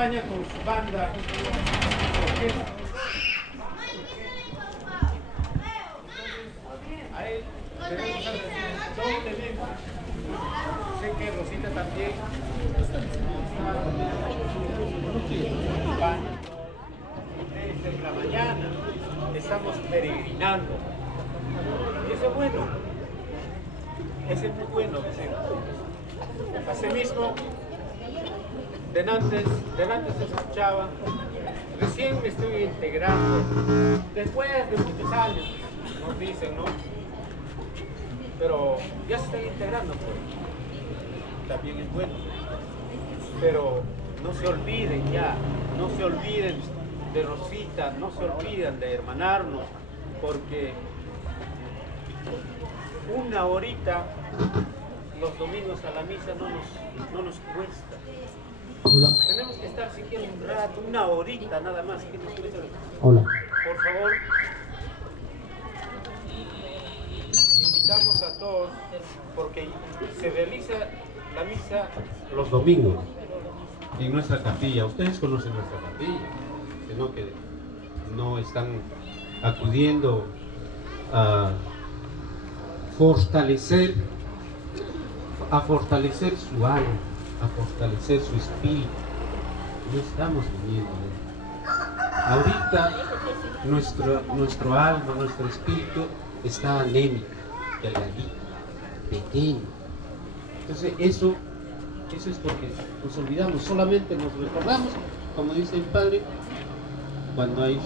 acompaña con su banda. Ahí tenemos sé que Rosita también. Desde la mañana estamos peregrinando. Y eso es bueno. Eso es muy bueno. Asimismo, delante se escuchaba, recién me estoy integrando, después de muchos años, nos dicen, ¿no? Pero ya se están integrando, pues. También es bueno. Pero no se olviden ya, no se olviden de Rosita, no se olviden de hermanarnos, porque una horita los domingos a la misa no nos cuesta. Hola. Tenemos que estar siquiera un rato, una horita nada más. Que nos cuesta. Hola. Por favor, invitamos a todos, porque se realiza la misa los domingos en nuestra capilla. Ustedes conocen nuestra capilla, sino que no están acudiendo a fortalecer su alma, a fortalecer su espíritu. No estamos viniendo. Ahorita nuestro alma, nuestro espíritu está anémico, delgadito, pequeño. Entonces eso es porque nos olvidamos, solamente nos recordamos, como dice el padre, cuando hay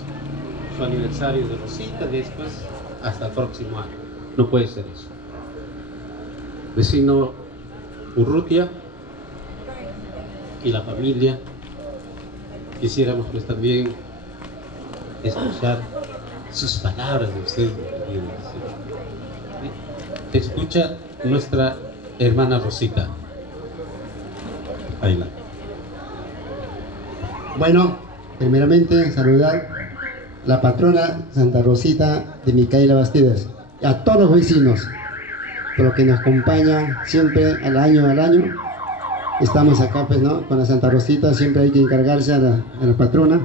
su aniversario de Rosita, después hasta el próximo año. No puede ser eso. Vecino Urrutia y la familia, quisiéramos pues también escuchar sus palabras de usted. Te escucha nuestra hermana Rosita. Ahí la. Bueno, primeramente saludar la patrona Santa Rosita de Micaela Bastidas, a todos los vecinos, por lo que nos acompaña siempre al año. Estamos acá pues, ¿no? Con la Santa Rosita, siempre hay que encargarse a la patrona,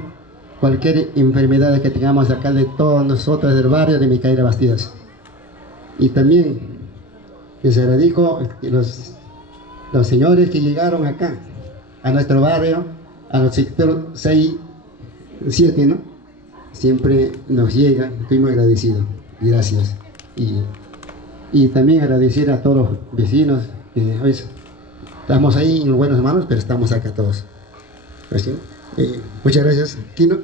cualquier enfermedad que tengamos acá de todos nosotros del barrio de Micaela Bastidas. Y también que se radico los señores que llegaron acá a nuestro barrio, a los sector 6, 7, ¿no? Siempre nos llegan, estoy muy agradecido, gracias. Y también agradecer a todos los vecinos, que hoy estamos ahí en buenas manos, pero estamos acá todos. Pues, ¿sí? Muchas gracias, Kino,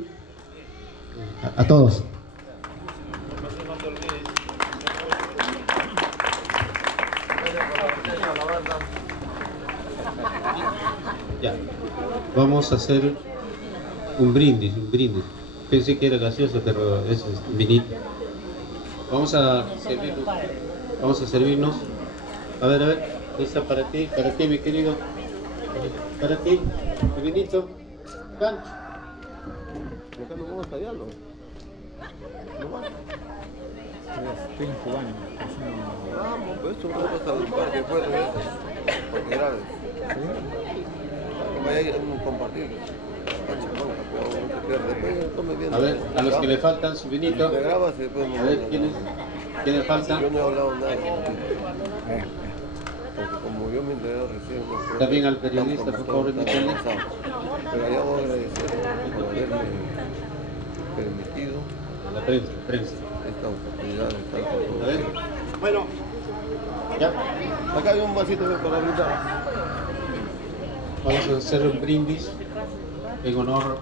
a todos. Ya, vamos a hacer un brindis. Pensé que era gaseoso, pero es vinito. Vamos a servirnos. A ver, esta para ti, mi querido. Para ti, el vinito. Can. Acá no vamos a tallarlo. No va. Estoy jugando. Vamos, pues esto vamos hasta el parque fuera de porque grave. Como ahí hemos compartido. A ver, a los que le faltan su vinito. A ver, ¿quiénes faltan? Yo no he hablado nada. Porque como yo me enteré recién. También al periodista, por favor, invítale. Pero allá voy a agradecer por haberme permitido A la prensa. esta oportunidad de estar con todos. A ver. Bueno, ya. Acá hay un vasito para brindar. Vamos a hacer un brindis en honor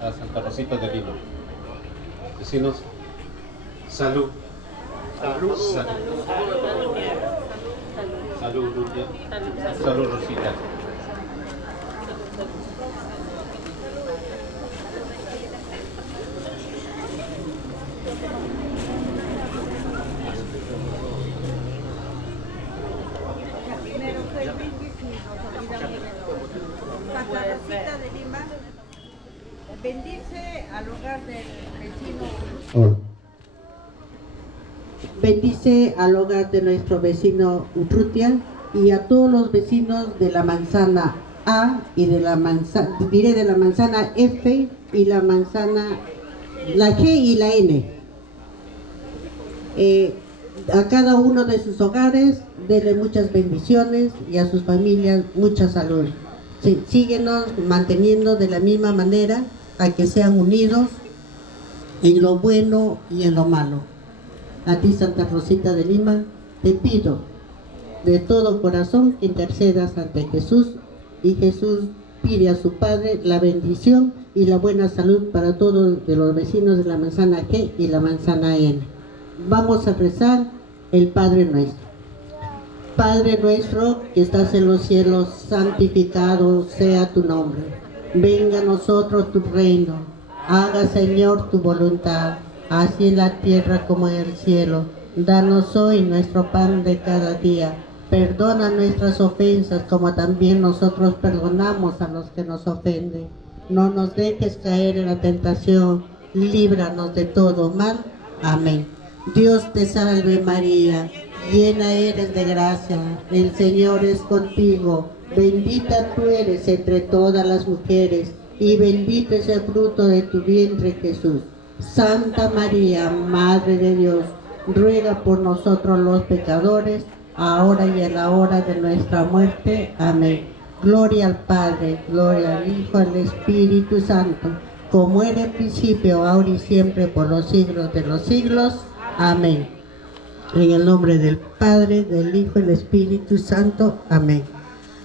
a Santa Rosita de Lima. Vecinos, salud. Salud. Salud, Rutia. Salud, Rosita. Santa Rosita de Lima bendice al hogar del vecino. Hola. Bendice al hogar de nuestro vecino Urrutia y a todos los vecinos de la manzana A y de la manzana, diré de la manzana F y la manzana, la G y la N. A cada uno de sus hogares, denle muchas bendiciones y a sus familias mucha salud. Sí, síguenos manteniendo de la misma manera a que sean unidos en lo bueno y en lo malo. A ti, Santa Rosita de Lima, te pido de todo corazón que intercedas ante Jesús, y Jesús pide a su Padre la bendición y la buena salud para todos de los vecinos de la manzana G y la manzana N. Vamos a rezar el Padre Nuestro. Padre nuestro que estás en los cielos, santificado sea tu nombre. Venga a nosotros tu reino. Haga, Señor, tu voluntad, así en la tierra como en el cielo. Danos hoy nuestro pan de cada día. Perdona nuestras ofensas como también nosotros perdonamos a los que nos ofenden. No nos dejes caer en la tentación, líbranos de todo mal. Amén. Dios te salve María, llena eres de gracia, el Señor es contigo. Bendita tú eres entre todas las mujeres, y bendito es el fruto de tu vientre Jesús. Santa María, Madre de Dios, ruega por nosotros los pecadores, ahora y en la hora de nuestra muerte. Amén. Gloria al Padre, gloria al Hijo, al Espíritu Santo, como era en principio, ahora y siempre, por los siglos de los siglos. Amén. En el nombre del Padre, del Hijo y del Espíritu Santo. Amén.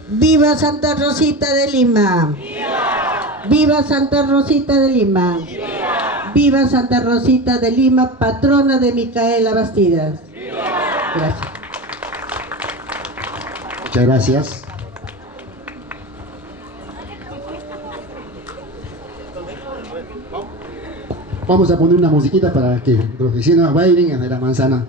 ¡Viva Santa Rosita de Lima! ¡Viva! ¡Viva Santa Rosita de Lima! ¡Viva! ¡Viva Santa Rosita de Lima, patrona de Micaela Bastidas! ¡Viva! Gracias. Muchas gracias. Vamos a poner una musiquita para que los vecinos bailen de la manzana.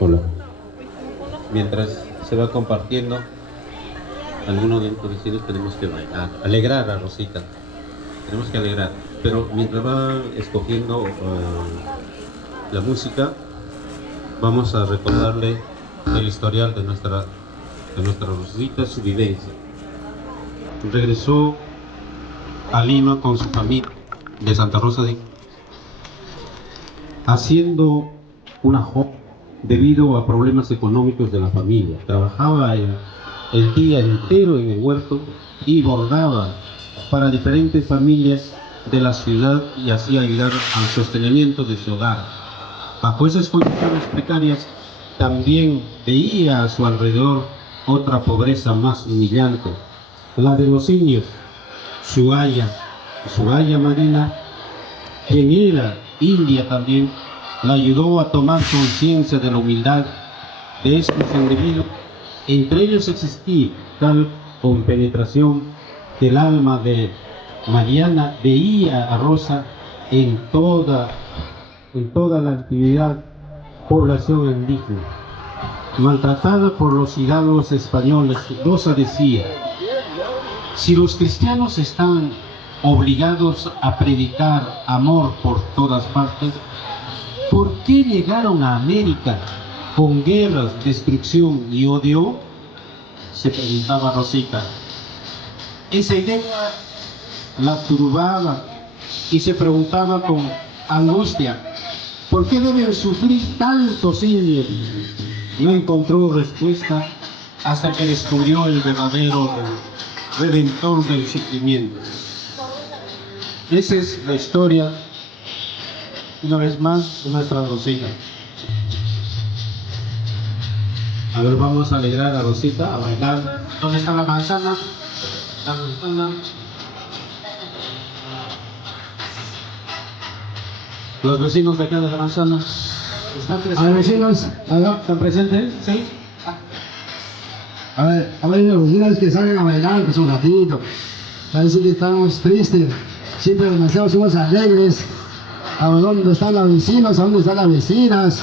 Hola. Mientras se va compartiendo, algunos de los vecinos tenemos que bailar, alegrar a Rosita. Tenemos que alegrar. Pero mientras va escogiendo la música, vamos a recordarle el historial de nuestra Rosita, su vivencia. Regresó a Lima con su familia de Santa Rosa haciendo una joven debido a problemas económicos de la familia. Trabajaba el día entero en el huerto y bordaba para diferentes familias de la ciudad y así ayudar al sostenimiento de su hogar. Bajo esas condiciones precarias, también veía a su alrededor otra pobreza más humillante, la de los indios. Su aya Marina, quien era india también, la ayudó a tomar conciencia de la humildad de estos individuos. Entre ellos existía tal compenetración del alma de Mariana, veía a Rosa en toda la actividad población indígena. Maltratada por los hidalgos españoles, Rosa decía: si los cristianos están obligados a predicar amor por todas partes, ¿por qué llegaron a América con guerras, destrucción y odio? Se preguntaba Rosita. Esa idea la turbaba y se preguntaba con angustia: ¿por qué deben sufrir tantos indios? No encontró respuesta hasta que descubrió el verdadero redentor del sufrimiento. Esa es la historia, una vez más, de nuestra Rosita. A ver, vamos a alegrar a Rosita, a bailar. ¿Dónde está la manzana? La manzana. Los vecinos de acá de la manzana están presentes. A ver, vecinos, ¿Están presentes? Sí. a ver, los vecinos que salgan a bailar, pues un ratito. A veces que estamos tristes, siempre demasiado somos alegres. ¿A dónde están los vecinos? ¿A dónde están las vecinas?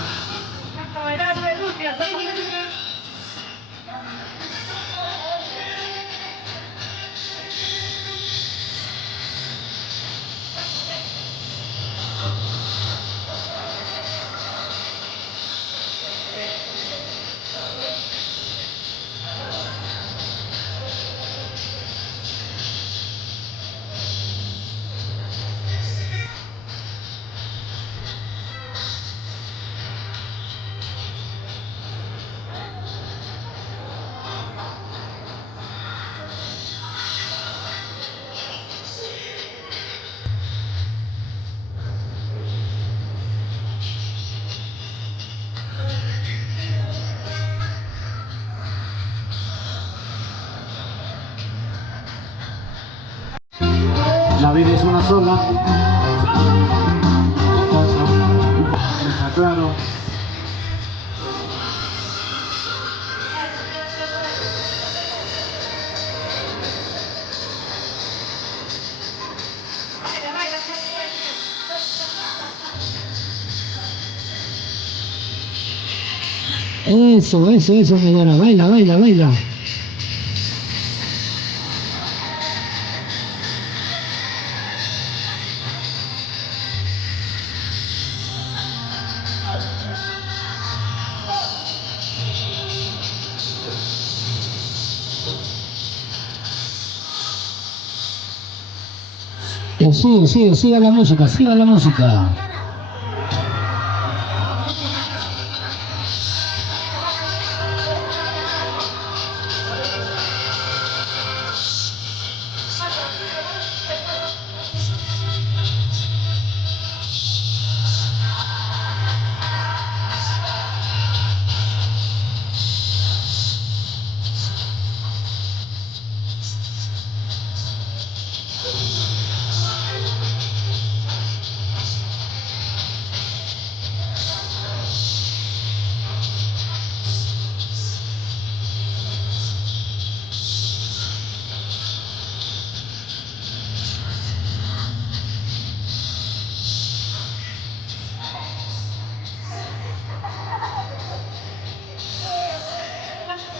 vida es una sola. Está claro. Eso, Medora, baila, baila, baila. Siga la música, siga la música.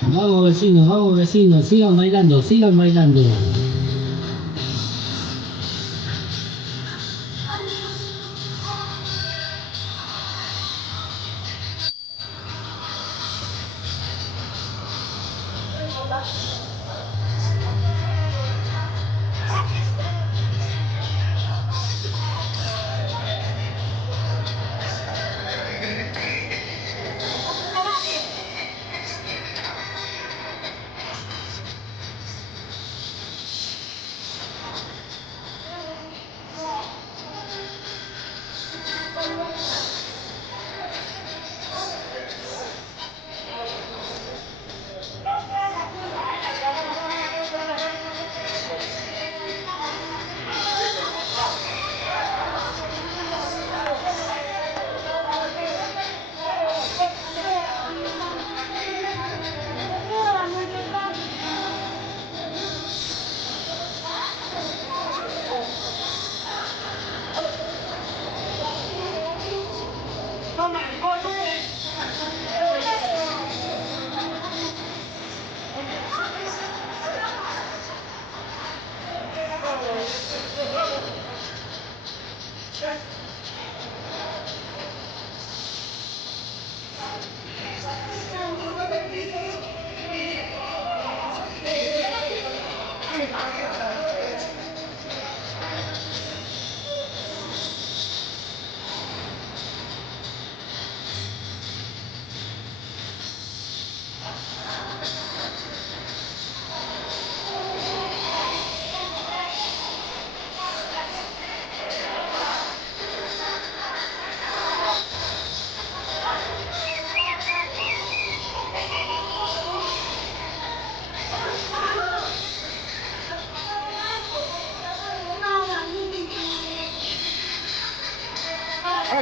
Vamos vecinos, sigan bailando, sigan bailando.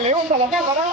Levanta la cámara.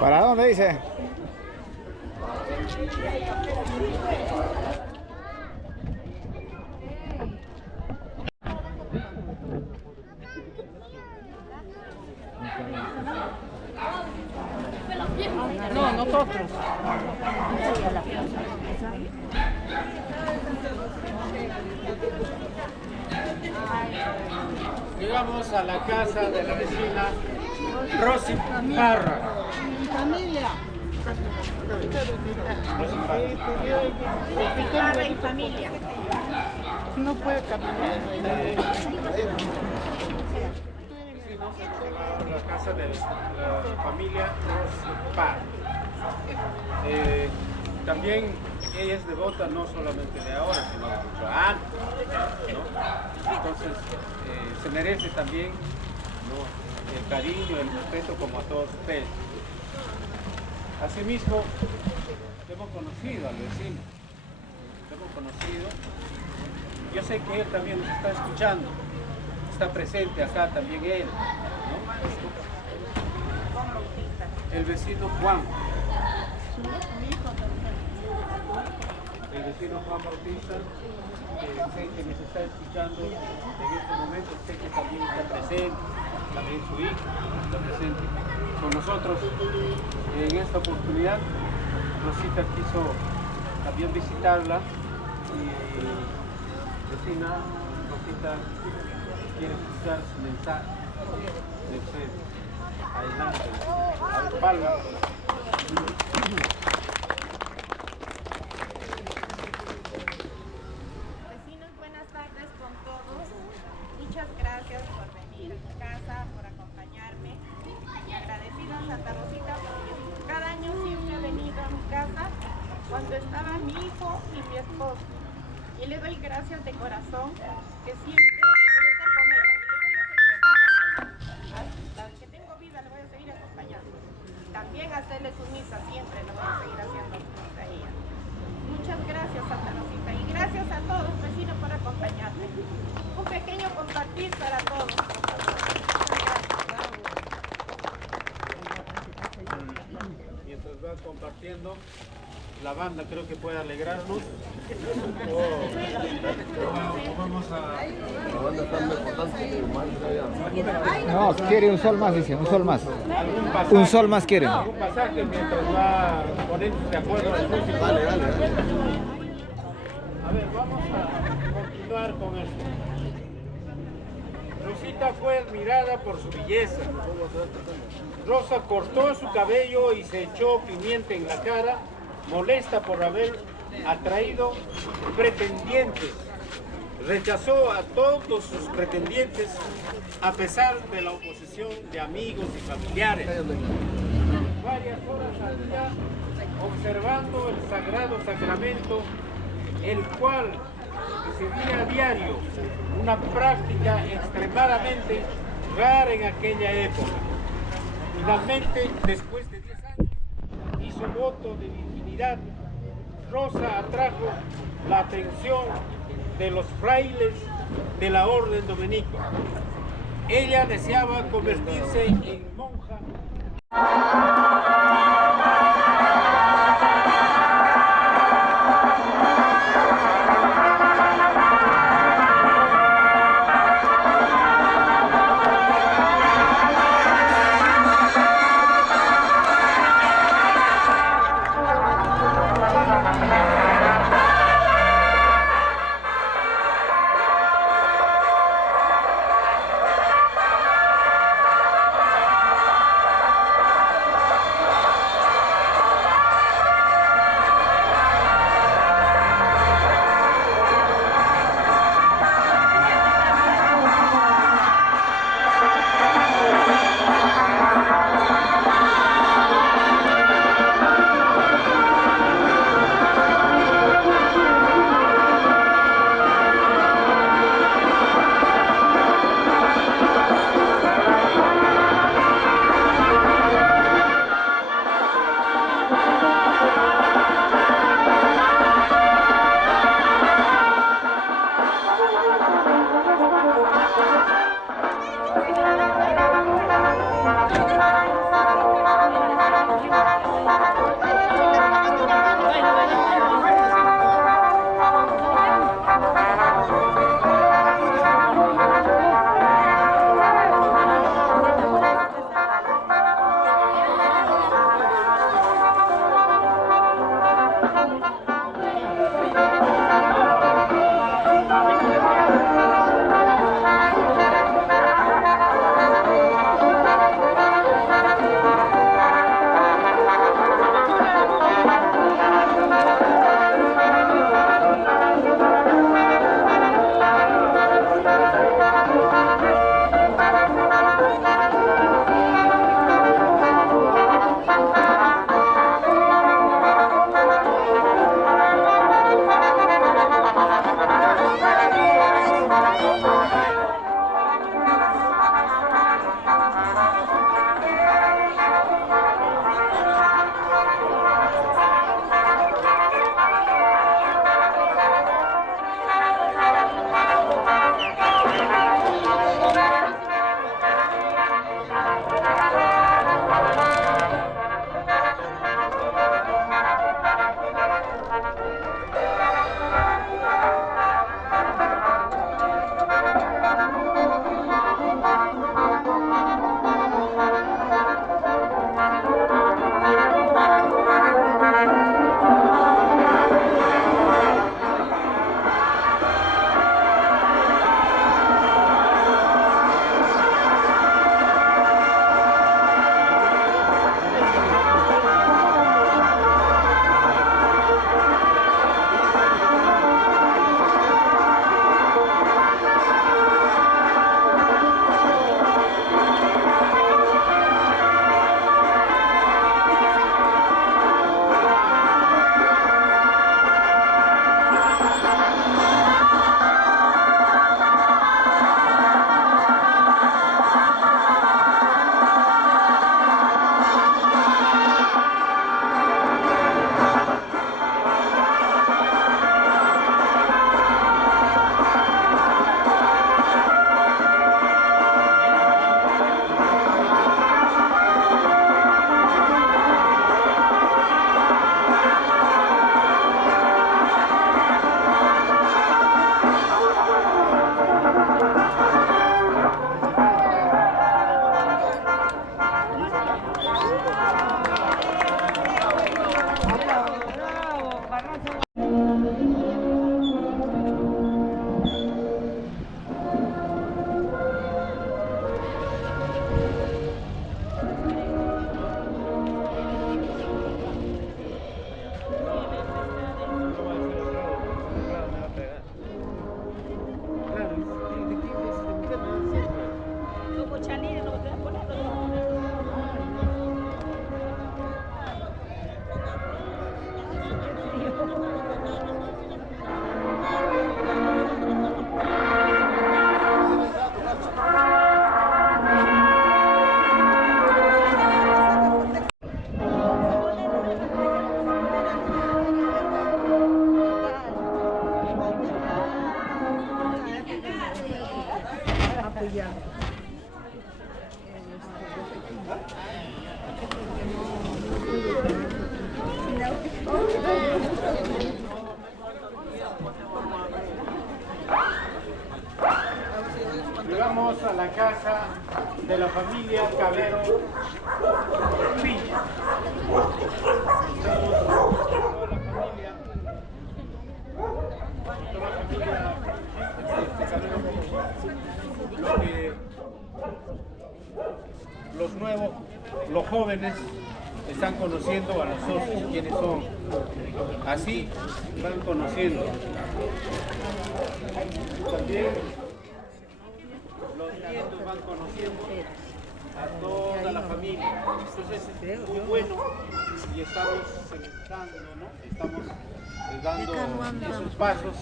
¿Para dónde dice? No, nosotros. Llegamos a la casa de la vecina Rosy Parra. Familia. Parra y familia. No puede caminar. La casa de la familia Rosy Parra. También ella es devota no solamente de ahora, sino de mucho antes, ¿no? Entonces se merece también, ¿no?, el cariño, el respeto como a todos ustedes. Asimismo, hemos conocido al vecino, hemos conocido. Yo sé que él también nos está escuchando, está presente acá también él, ¿no? El vecino Juan. El vecino Juan Bautista, sé que nos está escuchando en este momento, sé que también está presente, también su hijo está presente con nosotros. En esta oportunidad, Rosita quiso también visitarla y vecina, Rosita quiere escuchar su mensaje de usted. Adelante, a palma. Muchas gracias por venir a mi casa, por acompañarme y agradecida a Santa Rosita porque cada año siempre ha venido a mi casa cuando estaba mi hijo y mi esposo. Y le doy gracias de corazón que siempre voy a estar con ella y le voy a seguir acompañando hasta que tengo vida, le voy a seguir acompañando. También hacerle su misa siempre lo voy a seguir haciendo a ella. Muchas gracias Santa Rosita y gracias a todos vecinos por acompañarme. Un pequeño compartir para todos. Mientras va compartiendo, la banda creo que puede alegrarnos. Vamos a... La banda está muy importante. No, quiere un sol más, dice, un sol más. Un sol más quiere. Un pasaje mientras va poniéndose de acuerdo el músico. Dale. A ver, vamos a continuar con esto. Rosita fue admirada por su belleza. Rosa cortó su cabello y se echó pimienta en la cara, molesta por haber atraído pretendientes. Rechazó a todos sus pretendientes a pesar de la oposición de amigos y familiares. Varias horas al día observando el sagrado sacramento, el cual recibía a diario, una práctica extremadamente rara en aquella época. Finalmente, después de 10 años, hizo voto de virginidad. Rosa atrajo la atención de los frailes de la orden dominica. Ella deseaba convertirse en monja. Bueno, Llegamos a la casa de la familia Cabero Piña. Los nuevos, los jóvenes están conociendo a los socios, quiénes son. Así van conociendo. También los nietos van conociendo a toda la familia. Entonces es muy bueno y estamos celebrando, ¿no? Estamos dando esos pasos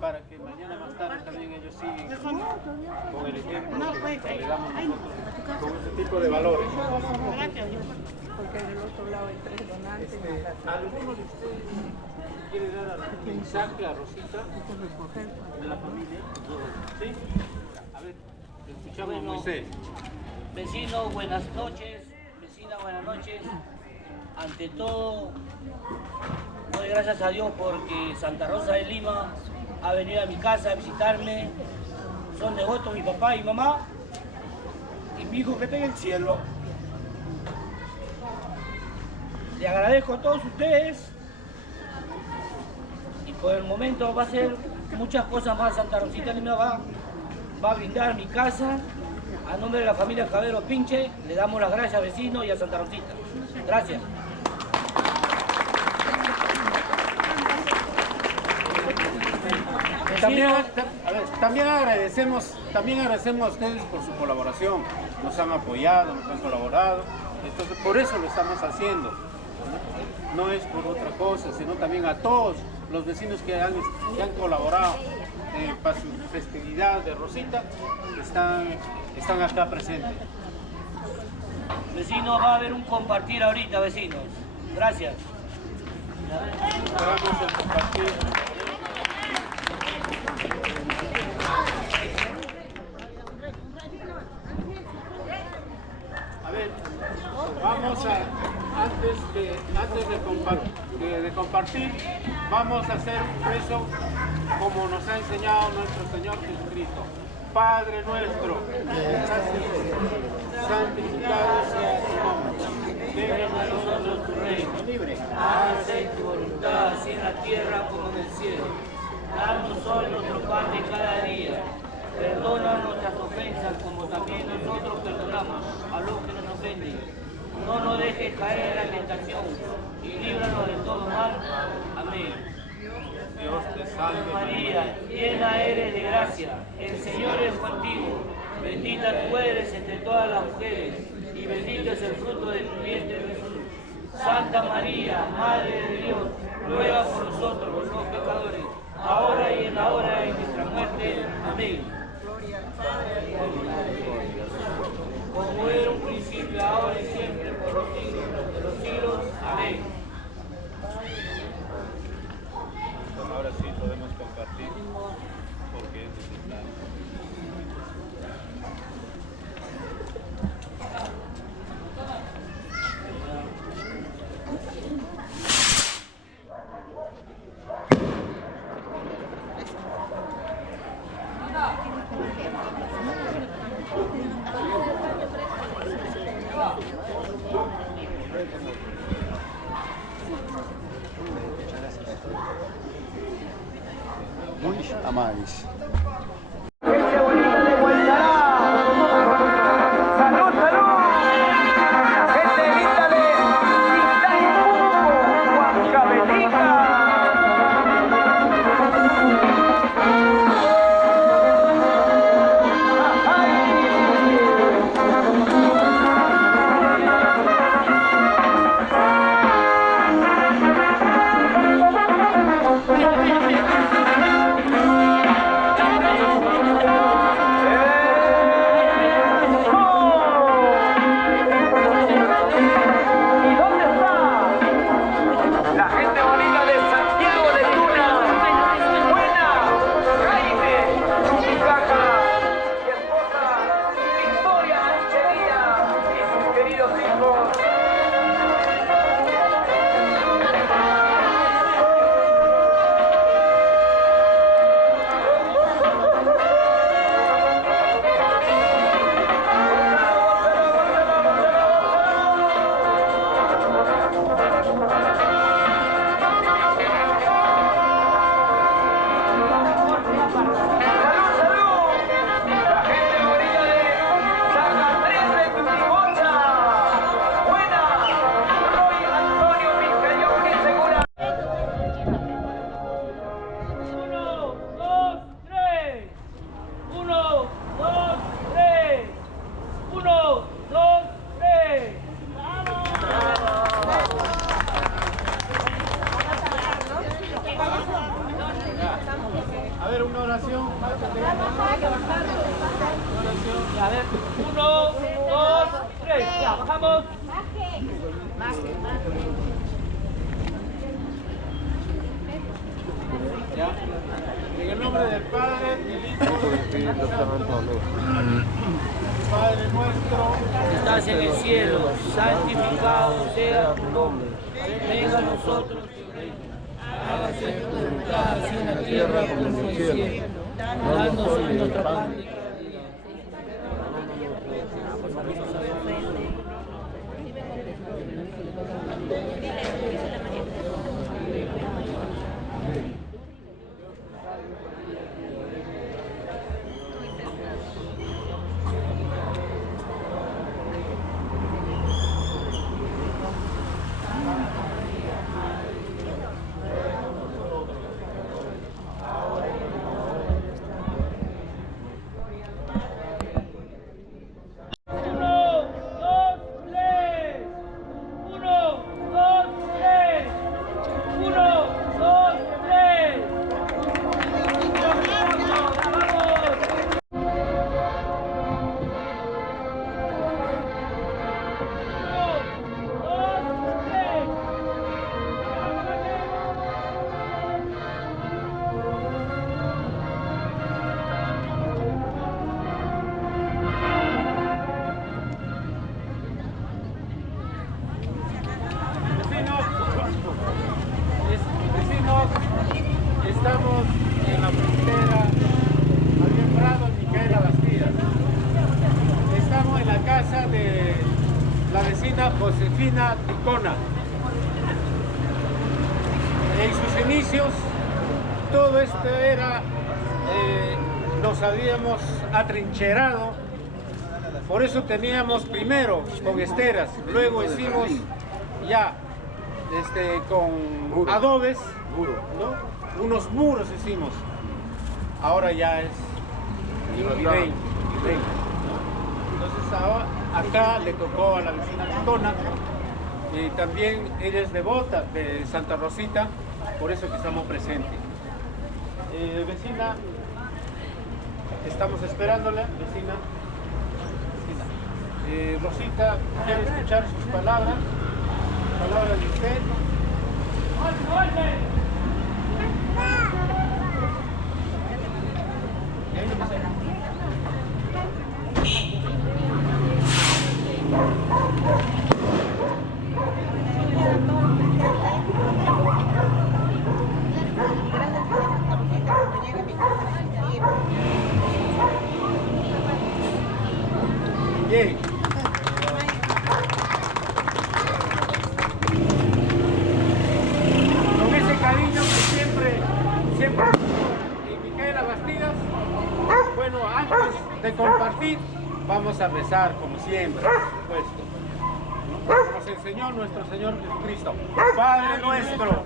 para que mañana más tarde también ellos siguen con el ejemplo que le damos nosotros, con ese tipo de valores. Porque del otro lado hay 3 donantes. ¿Alguno de ustedes quiere dar algún mensaje a Rosita de la familia? ¿Sí? A ver, escuchamos a Moisés. Vecino, buenas noches. Vecina, buenas noches. Ante todo, doy gracias a Dios porque Santa Rosa de Lima ha venido a mi casa a visitarme. Son devotos mi papá y mamá y mi hijo que está en el cielo. Le agradezco a todos ustedes y por el momento va a hacer muchas cosas más. Santa Rosita de Lima va a brindar mi casa a nombre de la familia Cabero Pinche. Le damos las gracias, vecinos, y a Santa Rosita. Gracias. También agradecemos a ustedes por su colaboración. Nos han apoyado, nos han colaborado. Entonces, por eso lo estamos haciendo. No es por otra cosa, sino también a todos los vecinos que han colaborado para su festividad de Rosita, están acá presentes. Vecinos, va a haber un compartir ahorita, vecinos. Gracias. Vamos a compartir. A ver, vamos a, antes de compartir, vamos a hacer un rezo como nos ha enseñado nuestro Señor Jesucristo. Padre nuestro, santificado sea tu nombre. Venga a nosotros tu reino. Hágase tu voluntad, así en la tierra como en el cielo. Danos hoy nuestro pan de cada día. Perdona nuestras ofensas como también nosotros perdonamos a los que nos ofenden. No nos dejes caer en la tentación y líbranos de todo mal. Amén. Dios te salve María, llena eres de gracia, el Señor es contigo. Bendita tú eres entre todas las mujeres y bendito es el fruto de tu vientre Jesús. Santa María, Madre de Dios, ruega por nosotros los pecadores, ahora y en la hora de nuestra muerte. Amén. Como era un principio, ahora y siempre, por los siglos de los siglos. Amén. Ahora sí podemos compartir porque es necesario. Muy amables. 3, ya, bajamos. Ya. En el nombre del Padre, del Hijo y del Espíritu Santo. Padre nuestro, Que estás en el cielo, santificado sea tu nombre. Venga a nosotros tu reino. Hágase tu voluntad, así en la tierra como en el cielo. Danos hoy nuestro pan de cada día. Vecinos, estamos en la frontera Javier Prado y Micaela Bastidas. Estamos en la casa de la vecina Josefina Ticona. En sus inicios, todo esto era, nos habíamos atrincherado, por eso teníamos primero con esteras, luego hicimos ya con adobes, ¿no? Unos muros hicimos. Ahora ya es nivel. Entonces ahora, acá le tocó a la vecina Ticona, y también ella es devota de Santa Rosita, por eso que estamos presentes. Vecina, estamos esperándola, vecina. Rosita quiere escuchar sus palabras de usted. Bien. Con ese cariño que siempre en Micaela Bastidas, bueno, antes de compartir, vamos a rezar como siempre, por supuesto. Nos enseñó nuestro Señor Jesucristo. Padre nuestro.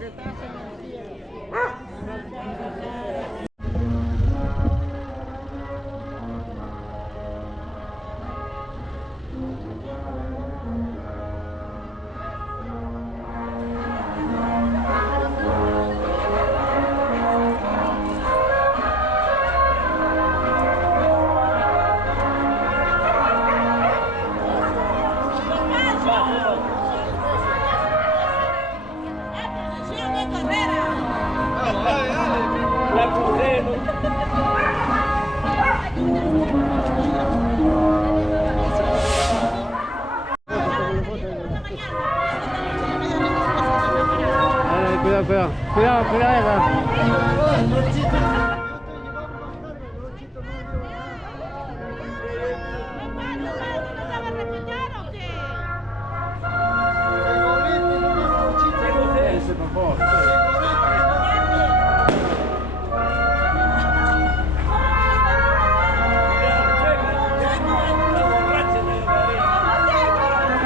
Cuidado.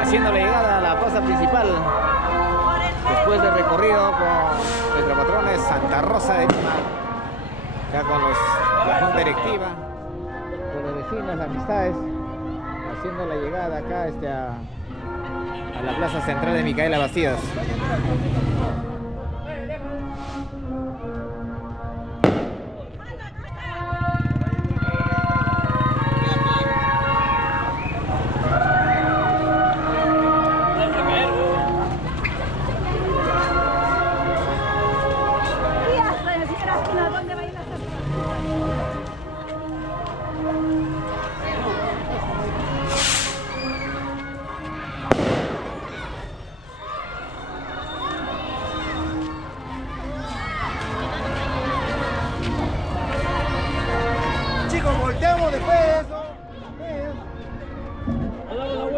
Haciendo la llegada a la plaza principal, después del recorrido con nuestra patrona Santa Rosa de Lima, acá con la junta directiva, con los vecinos, amistades, haciendo la llegada acá a la plaza central de Micaela Bastidas.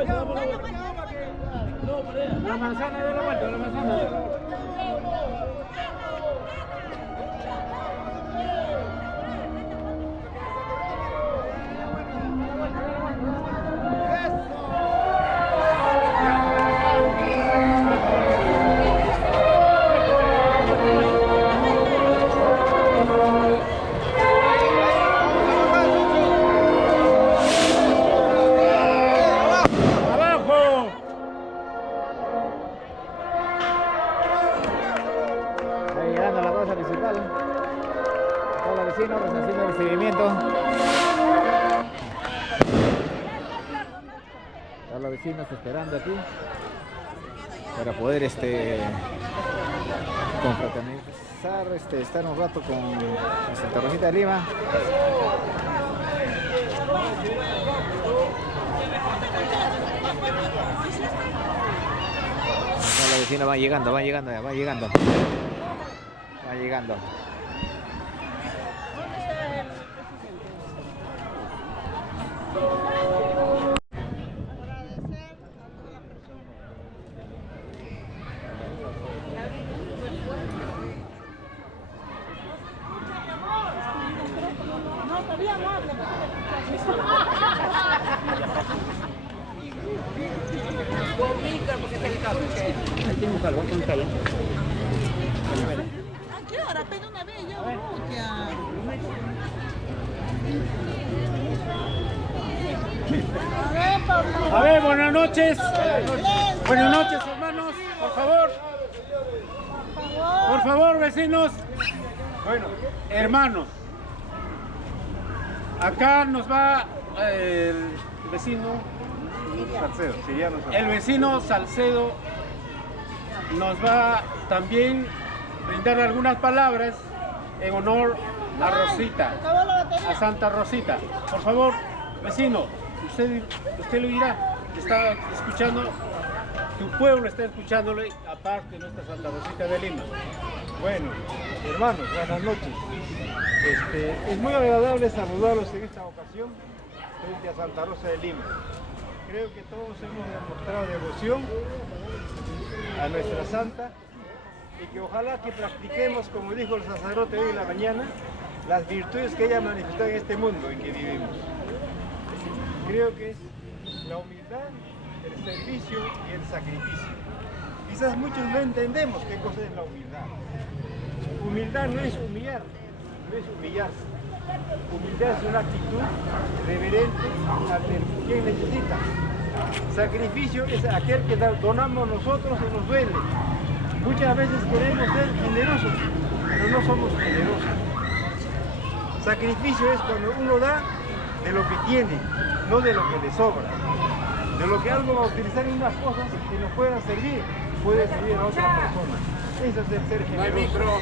La manzana de la vuelta, la manzana de la vuelta. Haciendo el recibimiento. Están los vecinos esperando aquí para poder confraternizar, estar un rato con Santa Rosita de Lima. Los vecinos van llegando. ¿A qué hora? Pero una vez yo A ver, buenas noches. Buenas noches, hermanos. Por favor, vecinos. Bueno, hermanos. Acá nos va el vecino Salcedo. El vecino Salcedo nos va también brindar algunas palabras en honor a Rosita, a Santa Rosita. Por favor, vecino, usted lo dirá, está escuchando, tu pueblo está escuchándole, aparte de nuestra Santa Rosita de Lima. Bueno, hermanos, buenas noches. Es muy agradable saludarlos en esta ocasión frente a Santa Rosa de Lima. Creo que todos hemos demostrado devoción a nuestra santa y que ojalá que practiquemos, como dijo el sacerdote hoy en la mañana, las virtudes que ella manifestó en este mundo en que vivimos. Creo que es la humildad, el servicio y el sacrificio. Quizás muchos no entendemos qué cosa es la humildad. Humildad no es humillar, no es humillarse. Humildad es una actitud reverente ante quien necesita. Sacrificio es aquel que donamos nosotros y nos duele. Muchas veces queremos ser generosos, pero no somos generosos. Sacrificio es cuando uno da de lo que tiene, no de lo que le sobra. De lo que algo va a utilizar en unas cosas que nos puedan servir, puede servir a otra persona. Eso es el ser generoso.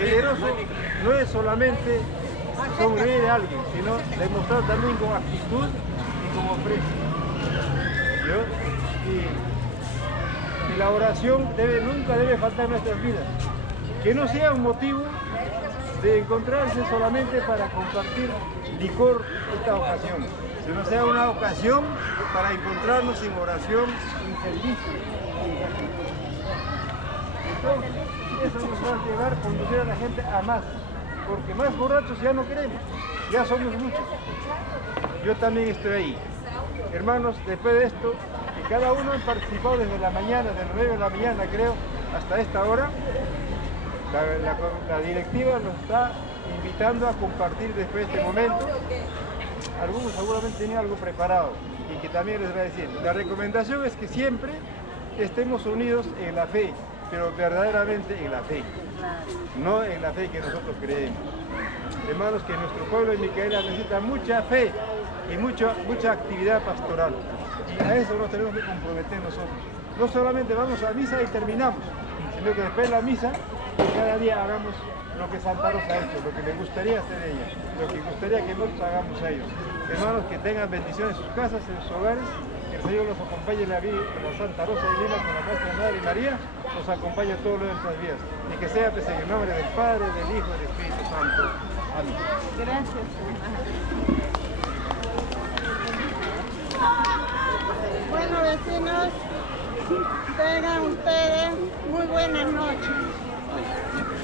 Generoso no es solamente sonreír a alguien, sino demostrar también con actitud y con ofrenda. Y la oración nunca debe faltar en nuestras vidas. Que no sea un motivo de encontrarse solamente para compartir licor esta ocasión, sino sea una ocasión para encontrarnos en oración, en servicio. Entonces, eso nos va a llevar a conducir a la gente a más, porque más borrachos ya no queremos, ya somos muchos. Yo también estoy ahí. Hermanos, después de esto, que cada uno ha participado desde la mañana, del 9 de la mañana creo, hasta esta hora, la directiva nos está invitando a compartir después de este momento. Algunos seguramente tenían algo preparado y que también les voy a decir. La recomendación es que siempre estemos unidos en la fe, pero verdaderamente en la fe, no en la fe que nosotros creemos. Hermanos, que nuestro pueblo de Micaela necesita mucha fe y mucha actividad pastoral. Y a eso nos tenemos que comprometer nosotros. No solamente vamos a misa y terminamos, sino que después de la misa, cada día hagamos lo que Santa Rosa ha hecho, lo que le gustaría hacer ella, lo que gustaría que nosotros hagamos a ellos. Hermanos, que tengan bendiciones en sus casas, en sus hogares, que el Señor los acompañe en la vida de la Santa Rosa de Lima con la Nuestra Madre María, nos acompañe todos los de nuestras vidas. Y que sea pues, en el nombre del Padre, del Hijo y del Espíritu Santo. Amén. Gracias, hermano. vecinos, tengan ustedes muy buenas noches.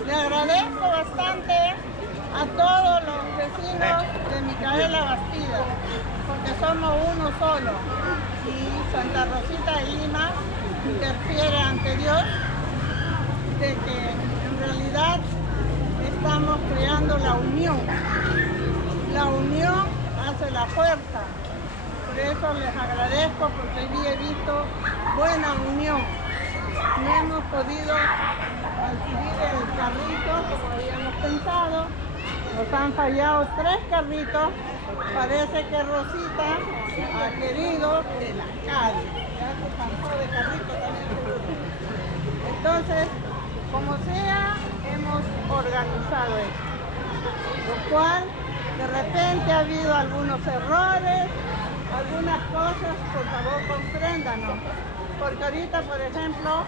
Le agradezco bastante a todos los vecinos de Micaela Bastida, porque somos uno solo. Y Santa Rosita de Lima interfiere ante Dios de que en realidad estamos creando la unión. La unión hace la fuerza. Por eso les agradezco, porque hoy he visto buena unión. No hemos podido adquirir el carrito como habíamos pensado. Nos han fallado 3 carritos. Parece que Rosita ha querido de la calle. Ya se cansó de carrito también seguro. Entonces, como sea, hemos organizado esto. Lo cual, de repente ha habido algunos errores, algunas cosas, por favor compréndanos. Porque ahorita, por ejemplo,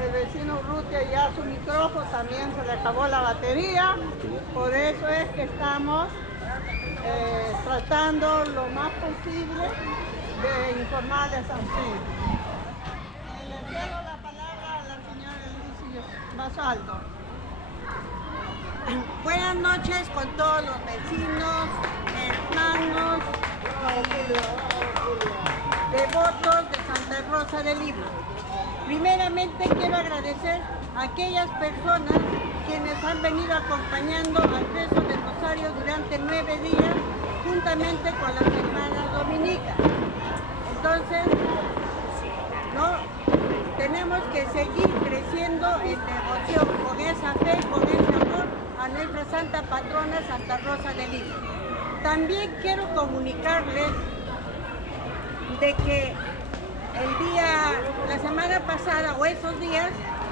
el vecino Urrutia ya su micrófono también se le acabó la batería. Por eso es que estamos tratando lo más posible de informarles a ustedes. Le cedo la palabra a la señora Lucy Basaldo. Buenas noches con todos los vecinos, hermanos, devotos de Santa Rosa de Lima. Primeramente quiero agradecer a aquellas personas quienes han venido acompañando al rezo del Rosario durante 9 días, juntamente con las hermanas dominicas. Entonces, tenemos que seguir creciendo en devoción, con esa fe, con ese amor a nuestra Santa Patrona Santa Rosa de Lima. También quiero comunicarles de que la semana pasada o esos días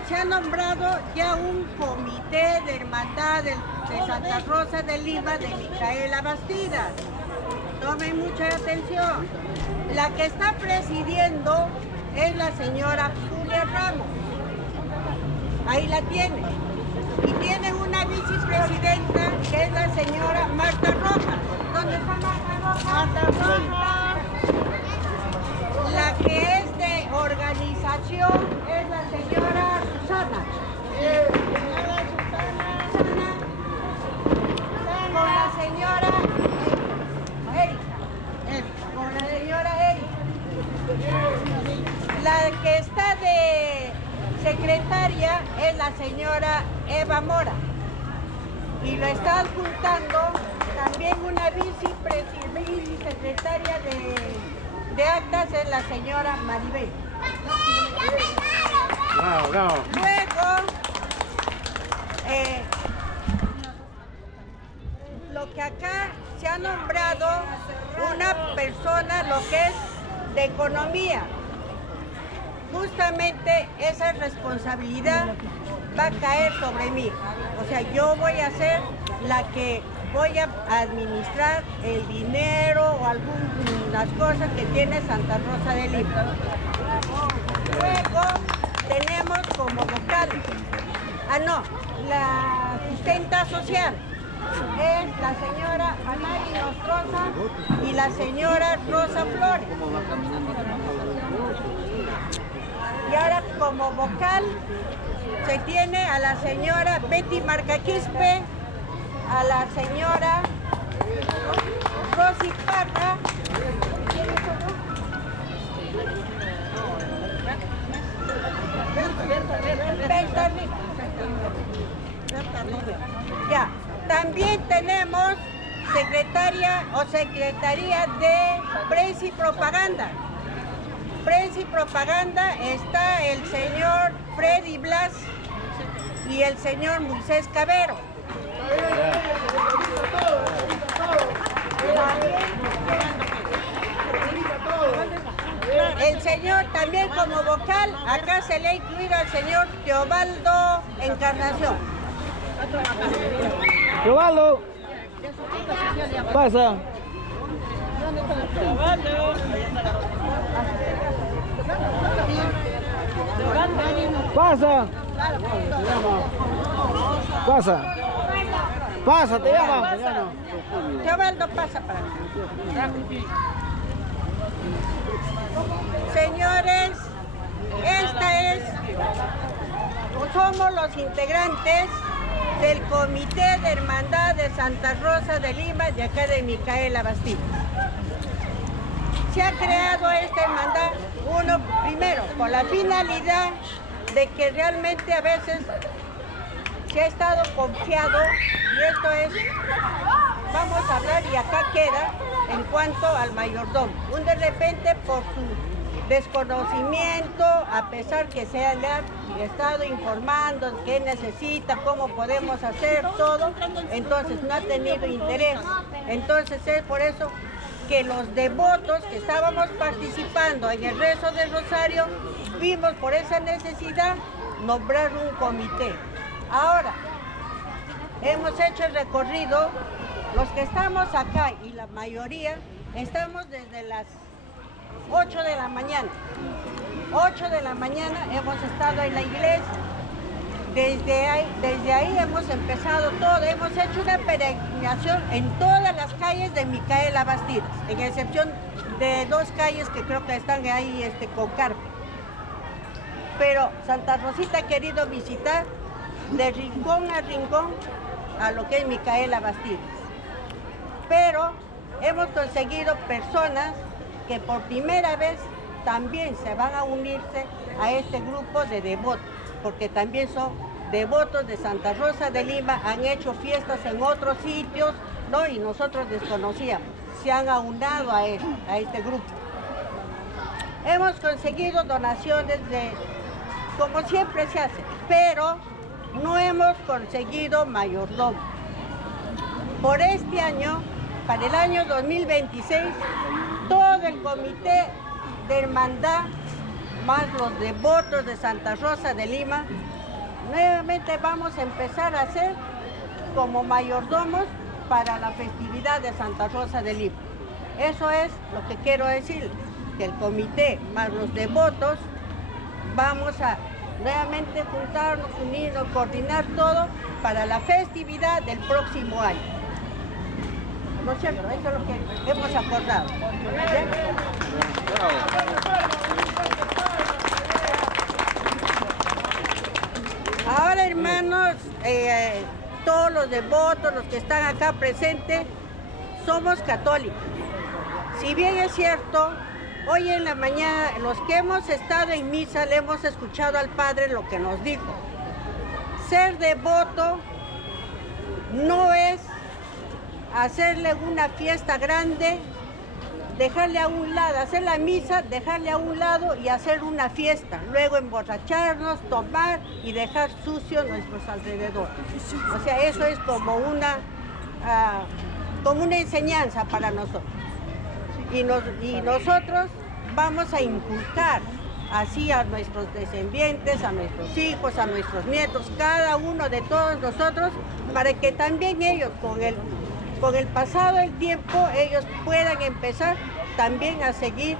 se ha nombrado ya un comité de hermandad de Santa Rosa de Lima de Micaela Bastida. Tomen mucha atención. La que está presidiendo es la señora Julia Ramos. Ahí la tiene. Y tiene una vicepresidenta que es la señora Marta Rojas. ¿Dónde está Marta Rojas? Marta Rojas. La que es de organización es la señora Susana. Señora Susana. Con la señora Erika. Con la señora Erika. La que está de secretaria es la señora Eva Mora. Y lo está adjuntando también una vicesecretaria de actas es la señora Maribel. Bravo, bravo. Luego, lo que acá se ha nombrado una persona, lo que es de economía. Justamente esa responsabilidad va a caer sobre mí. O sea, yo voy a ser la que voy a administrar el dinero o algunas cosas que tiene Santa Rosa de Lima. Luego tenemos como vocal, la asistenta social es la señora Amari Nostroza y la señora Rosa Flores. Y ahora como vocal se tiene a la señora Betty Marcaquispe, a la señora Rosy Parra, ya. También tenemos secretaria o secretaría de prensa y propaganda. Prensa y propaganda está el señor Freddy Blas y el señor Moisés Cabero. El señor también como vocal, acá se le ha incluido al señor Teobaldo Encarnación. Teobaldo, pasa. Pasa. Pasa. Pasa, te llama. Teobaldo, pasa para acá. Señores somos los integrantes del Comité de Hermandad de Santa Rosa de Lima, de acá de Micaela Bastidas. Se ha creado esta hermandad, primero, con la finalidad de que realmente a veces se ha estado confiado, y esto es, vamos a hablar y acá queda, en cuanto al mayordomo. De repente por su desconocimiento, a pesar que se le ha estado informando qué necesita, cómo podemos hacer todo, entonces no ha tenido interés. Entonces es por eso que los devotos que estábamos participando en el rezo del rosario, vimos por esa necesidad nombrar un comité. Ahora, hemos hecho el recorrido, los que estamos acá y la mayoría, estamos desde las 8 de la mañana. 8 de la mañana hemos estado en la iglesia. Desde ahí hemos empezado todo, hemos hecho una peregrinación en todas las calles de Micaela Bastidas, en excepción de 2 calles que creo que están ahí con carpa. Pero Santa Rosita ha querido visitar de rincón a rincón a lo que es Micaela Bastidas. Pero hemos conseguido personas que por primera vez también se van a unirse a este grupo de devotos, porque también son devotos de Santa Rosa de Lima, han hecho fiestas en otros sitios, ¿no? Y nosotros desconocíamos, se han aunado a este grupo. Hemos conseguido donaciones como siempre se hace, pero no hemos conseguido mayordomo. Por este año, para el año 2026, todo el comité de hermandad, más los devotos de Santa Rosa de Lima, nuevamente vamos a empezar a hacer como mayordomos para la festividad de Santa Rosa de Lima. Eso es lo que quiero decir, que el comité más los devotos vamos a nuevamente juntarnos, unirnos, coordinar todo para la festividad del próximo año. ¿No es cierto? Eso es lo que hemos acordado. Ahora, hermanos, todos los devotos, los que están acá presentes, somos católicos. Si bien es cierto, hoy en la mañana, los que hemos estado en misa, le hemos escuchado al Padre lo que nos dijo. Ser devoto no es hacerle una fiesta grande, dejarle a un lado, hacer la misa, dejarle a un lado y hacer una fiesta, luego emborracharnos, tomar y dejar sucios nuestros alrededores. O sea, eso es como una enseñanza para nosotros. Y nosotros vamos a inculcar así a nuestros descendientes, a nuestros hijos, a nuestros nietos, cada uno de todos nosotros, para que también ellos con el pasado del tiempo ellos puedan empezar también a seguir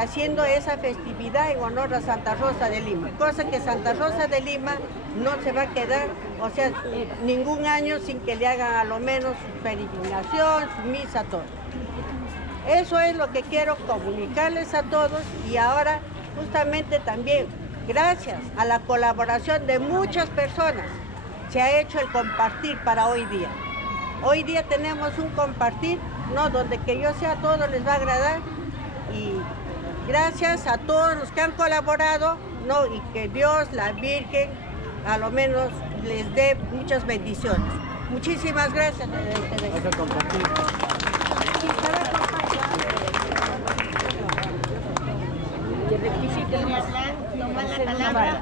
haciendo esa festividad en honor a Santa Rosa de Lima, cosa que Santa Rosa de Lima no se va a quedar, o sea, ningún año sin que le hagan a lo menos su peregrinación, su misa, todo. Eso es lo que quiero comunicarles a todos, y ahora justamente también gracias a la colaboración de muchas personas se ha hecho el compartir para hoy día. Hoy día tenemos un compartir, ¿no? Donde que yo sé a todos les va a agradar, y gracias a todos los que han colaborado, ¿no? Y que Dios, la Virgen, a lo menos les dé muchas bendiciones. Muchísimas gracias. Vamos a compartir. Que rectifiquen de hablar, tomar la palabra.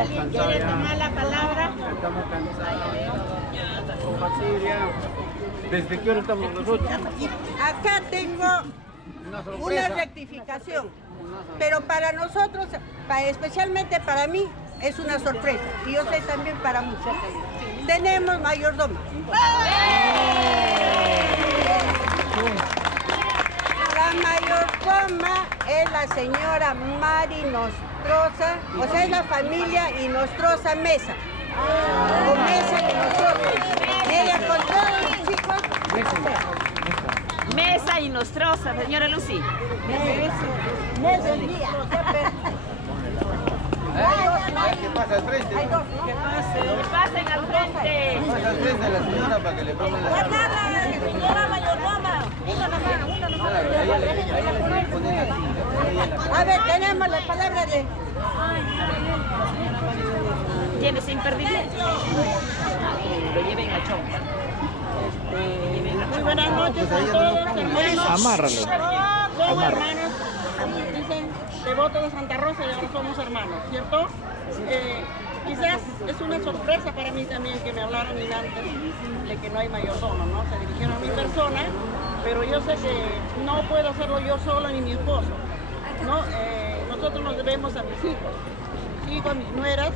¿Alguien quiere tomar la palabra? Estamos cansados. Compartir ya. ¿Desde qué hora estamos nosotros? Acá tengo una rectificación, pero para nosotros, especialmente para mí, es una sorpresa, y yo sé también para muchos. Tenemos mayordomo. La mayordoma es la señora Mari Nostroza, o sea, es la familia y Nostroza Mesa. Con Mesa y nosotros. Ella con todos los chicos. Mesa y Nostroza, señora Lucy. ¿Qué pasa al frente? Que pasen al frente. Pasa al frente a la señora para que le pongan la... Señora mayordoma. Una nomás. A ver, tenemos la palabra de... Tienes imperdible. Lo lleven a chompa. Muy buenas noches a todos, hermanos. Amárralo. Somos hermanos, dicen, devotos de Santa Rosa y ahora somos hermanos, ¿cierto? Quizás es una sorpresa para mí también que me hablaron antes de que no hay mayordomo, ¿no? Se dirigieron a mi persona, pero yo sé que no puedo hacerlo yo solo ni mi esposo, ¿no? Nosotros nos debemos a mis hijos, mis nueras.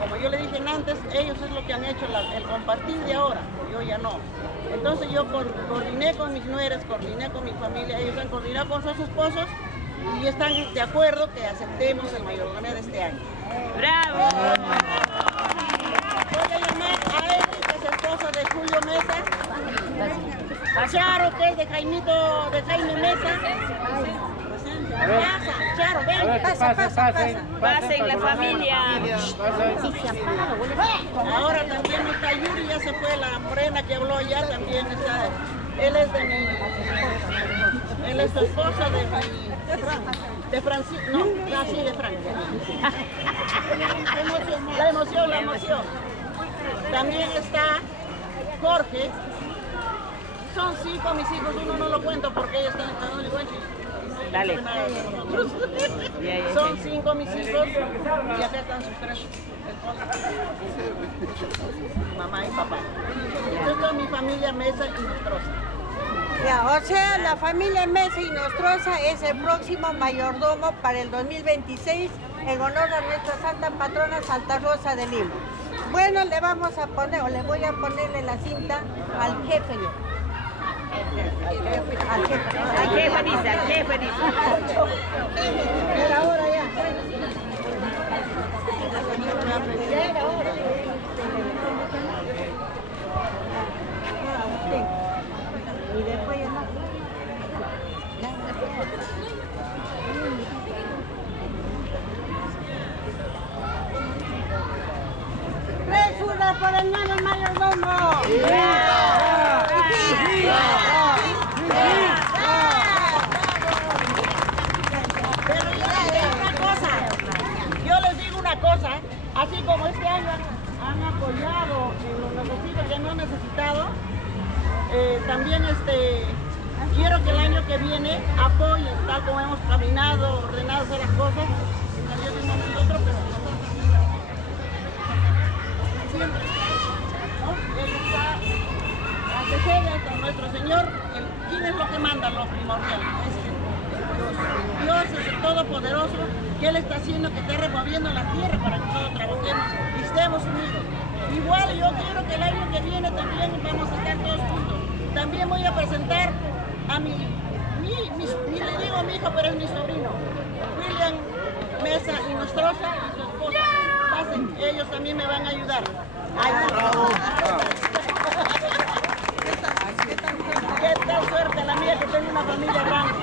Como yo le dije antes, ellos es lo que han hecho el compartir de ahora, yo ya no. Entonces yo coordiné con mis nueras, coordiné con mi familia, ellos han coordinado con sus esposos y están de acuerdo que aceptemos el mayordomía de este año. ¡Bravo! Voy a llamar a Eli, que es esposa de Julio Mesa, a Charo, que es de Jaime Mesa. Pasa, Charo, ven, pasa. Pasen la familia. Ahora también está Yuri, ya se fue la morena que habló ya, también está. Él es su esposa de Francisco, no, así de Franco. La emoción. También está Jorge. Son 5 mis hijos, uno no lo cuento porque ellos están en Estados Unidos. Dale. Son 5 mis hijos y acá están sus 3 esposas. Mamá y papá. Esto es mi familia Mesa y Nostroza. Ya, o sea, la familia Mesa y Nostroza es el próximo mayordomo para el 2026 en honor a nuestra santa patrona Santa Rosa de Lima. Bueno, le vamos a poner, o le voy a ponerle la cinta al jefe. Al jefe dice. Era hora ya. Y después ya no. ¡Presura por el nuevo mayordomo! Yo les digo una cosa, así como este año han apoyado en los necesitos que no han necesitado, también quiero que el año que viene apoyen, tal como hemos caminado, ordenado hacer las cosas, Dios es nosotros, pero siempre, ¿no? Él está antecede con nuestro Señor, ¿quién es lo que manda lo primordial? Dios es el Todopoderoso, que Él está haciendo que esté removiendo la tierra para que todos trabajemos y estemos unidos. Igual yo quiero que el año que viene también vamos a estar todos juntos. También voy a presentar a ni le digo a mi hijo, pero es mi sobrino, William Mesa y Nostroza y su esposa. Pasen, ellos también me van a ayudar. ¿Qué tal suerte la mía que tengo una familia grande?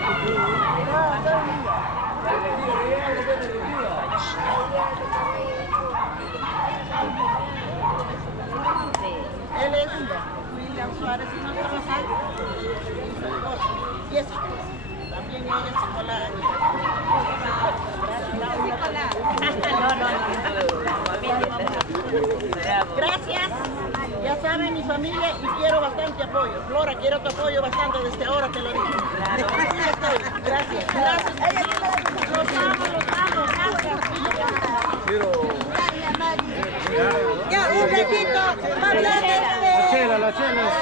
Él es William Suárez y Nostroza y su esposa. Jessica. También ella es psicóloga. Gracias. Ya saben, mi familia, y quiero bastante apoyo. Flora, quiero tu apoyo bastante desde ahora, te lo digo. Así estoy. Gracias. Gracias. Los amo. Gracias. Ya, un ratito. La chela.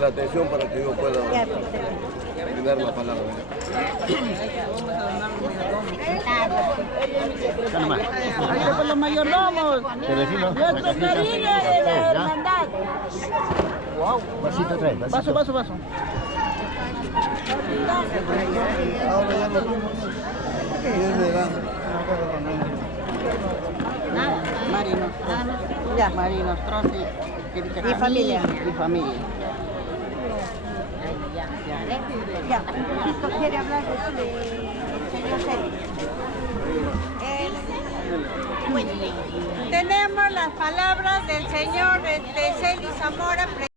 la atención para que yo pueda brindar la palabra. Ahí con los mayordomos. Nuestro cariño de la hermandad. Wow. Vasito trae, vasito. Vaso. Marinos. Ya. Marinos, y familia. Ya, Cristo quiere hablar del señor Celis. Tenemos las palabras del señor Celis Zamora.